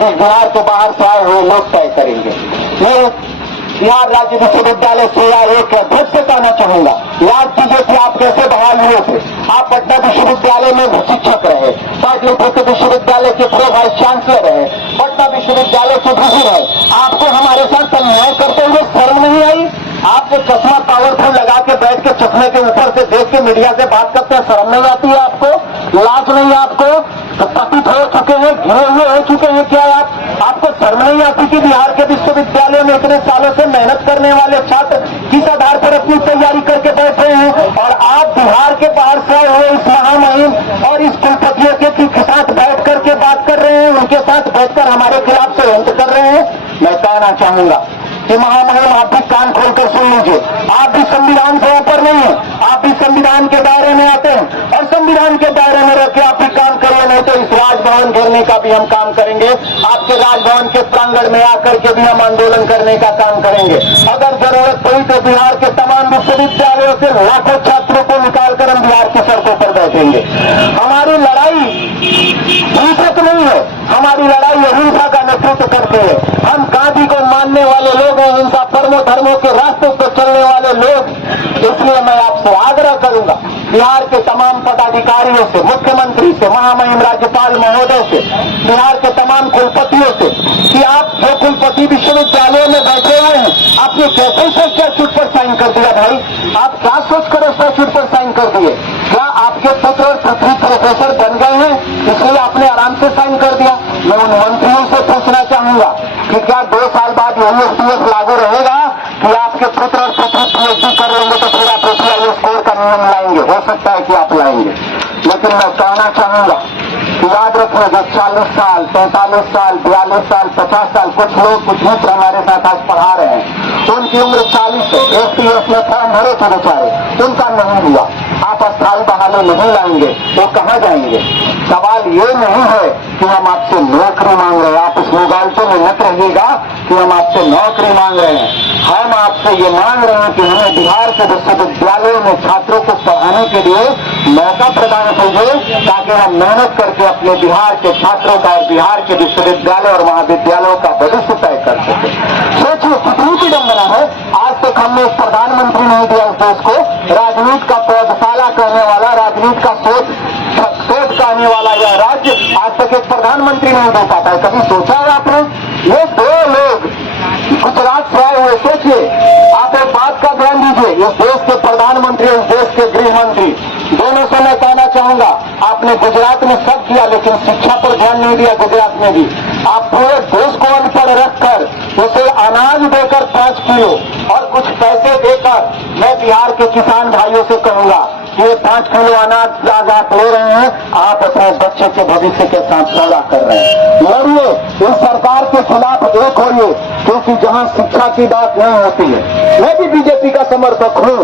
बिहार के बाहर से आए हुए लोग तय करेंगे। मैं बिहार राज्य विश्वविद्यालय CIO के अध्यक्ष से कहना चाहूंगा, याद कीजिए कि आप कैसे बहाल हुए थे। आप पटना विश्वविद्यालय में शिक्षक रहे, पाटलिपुत्र विश्वविद्यालय के प्रो वाइस चांसलर रहे, पटना विश्वविद्यालय के वीसी रहे। आपको हमारे साथ अन्याय करते हुए शर्म नहीं आई? आपको चश्मा पावरफुल लगा के बैठ के चश्मे के ऊपर से देख के मीडिया से बात करते हैं, शर्म नहीं आती है आपको? लाज नहीं है आपको? तो पतित हो चुके हैं, घिरे हुए हो चुके हैं क्या आप? आपको शर्म नहीं आती कि बिहार के विश्वविद्यालय में इतने सालों से मेहनत करने वाले छात्र किस आधार पर अपनी तैयारी करके बैठ रहे हैं, और आप बिहार के बाहर से आए हुए इस महामहिम और इस कुलपतियों के साथ बैठ करके बात कर रहे हैं, उनके साथ बैठकर हमारे खिलाफ षड्यंत्र कर रहे हैं। मैं कहना चाहूंगा कि महामहिम आप भी कान खोलकर सुन लीजिए, आप भी संविधान से ऊपर नहीं है, आप भी संविधान के दायरे में आते हैं और संविधान के दायरे में रहकर आप भी काम करिए, नहीं तो इस राजभवन घेरने का भी हम काम करेंगे। आपके राजभवन के प्रांगण में आकर के भी हम आंदोलन करने का काम करेंगे। अगर जरूरत पड़ी तो बिहार के तमाम विश्वविद्यालयों से लाखों छात्रों को निकालकर हम बिहार की सड़कों पर बैठेंगे। हमारी लड़ाई हिंसक नहीं है, हमारी लड़ाई अहिंसा का नेतृत्व करती है। हम गांधी को मानने वाले लोग हैं, हिंसा परमो धर्मों के रास्ते पर चलने वाले लोग। इसलिए मैं आपसे आग्रह करूंगा, बिहार के तमाम पदाधिकारियों से, मुख्यमंत्री से, महामहिम राज्यपाल महोदय से, बिहार के तमाम कुलपतियों से, कि आप जो कुलपति विश्वविद्यालयों में बैठे हुए हैं, आपने कैसे से स्टैट्यूट पर साइन कर दिया भाई? आप क्या सोचकर स्टैट्यूट पर साइन कर दिए? क्या आपके पुत्र और पुत्री प्रोफेसर बन गए हैं इसलिए आपने आराम से साइन कर दिया? मैं उन मंत्रियों से पूछना चाहूंगा कि क्या 2 साल बाद यही STF लागू रहेगा कि आपके पुत्र और पुत्री PhD कर लेंगे तो फिर आप API स्कोर का नियम लाएंगे? हो सकता है कि आप लाएंगे, लेकिन मैं कहना चाहूंगा कि याद रखिए, जो 40 साल, 45 साल, 42 साल, 50 साल, कुछ लोग कुछ मित्र हमारे साथ आज पढ़ा रहे हैं, तो उनकी उम्र 40 है, STF में फॉर्म भरे थे बेचारे, उनका नहीं हुआ। आप अस्थायी बहाली नहीं लाएंगे तो कहाँ जाएंगे? सवाल ये नहीं है कि हम आपसे नौकरी मांग रहे हैं, आप इस मोबाइल में मत रहिएगा कि हम आपसे नौकरी मांग रहे हैं। हम आपसे ये मांग रहे हैं कि हमें बिहार के विश्वविद्यालयों में छात्रों को पढ़ाने के लिए मौका प्रदान कीजिए, ताकि हम मेहनत करके अपने बिहार के छात्रों का और बिहार के विश्वविद्यालय और महाविद्यालयों का भविष्य तय कर सके। सोचिए कितनी विडंबना है, आज तक हमने एक प्रधानमंत्री नहीं दिया इस देश को, राजनीति का पौधशाला कहने वाला, राजनीति का सोच कहने वाला यह राज्य आज तक एक प्रधानमंत्री नहीं दे पाता है। कभी सोचा है आपने? ये 2 लोग गुजरात से आए हुए, सोचिए आप एक बात का ध्यान दीजिए, इस देश के प्रधानमंत्री, इस देश के गृह मंत्री, दोनों से मैं कहना चाहूंगा, आपने गुजरात में सब किया लेकिन शिक्षा पर ध्यान नहीं दिया। गुजरात में भी आप पूरे देश को अनपढ़ रखकर उसे अनाज देकर 5 किलो और कुछ पैसे देकर, मैं बिहार के किसान भाइयों से कहूंगा कि ये 5 किलो अनाज आज आप ले रहे हैं, आप अपने बच्चे के भविष्य के साथ सौदा कर रहे हैं। लड़िए, इस सरकार के खिलाफ एक होइए, क्योंकि जहां शिक्षा की बात नहीं होती है। मैं भी बीजेपी का समर्थक हूं,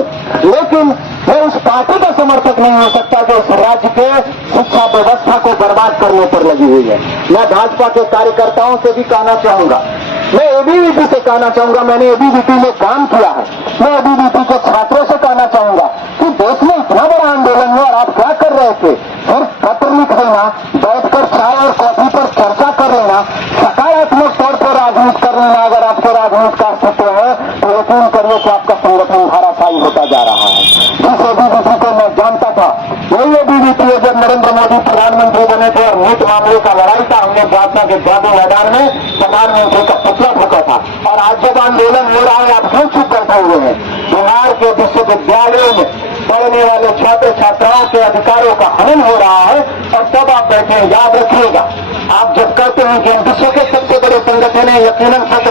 लेकिन मैं उस पार्टी का समर्थक नहीं हो सकता जो इस राज्य के शिक्षा व्यवस्था को बर्बाद करने पर लगी हुई है। मैं भाजपा के कार्यकर्ताओं से भी कहना चाहूंगा, मैं ABVP से कहना चाहूंगा, मैंने ABVP में काम किया है, मैं ABVP के छात्रों से कहना चाहूंगा कि देश में इतना बड़ा आंदोलन है और आप क्या कर रहे थे? सिर्फ पत्र लिख देना, बैठकर चाय और कॉफी पर चर्चा कर लेना, सकारात्मक तौर पर राजनीति कर लेना। अगर आपको राजनीति का अस्तित्व है तो यकीन करिए कि आपका संगठन धाराशायी होता जा रहा है। जिस ABVP को मैं जानता था, वही ABVP है जब नरेंद्र मोदी प्रधानमंत्री बने थे और नीट मामले का लड़ाई था, हमने पटना के गांधी मैदान में प्रधानमंत्री का पुतला फूका था। और आज जब आंदोलन हो रहा है, आप क्यों चुप बैठे हुए हैं? बिहार के विश्वविद्यालयों में पढ़ने वाले छात्र छात्राओं के अधिकारों का हनन हो रहा है और तब आप बैठे हैं। याद रखिएगा, आप जब कहते हैं कि हम विश्व के सबसे बड़े संगठन है, यकीनन सत्य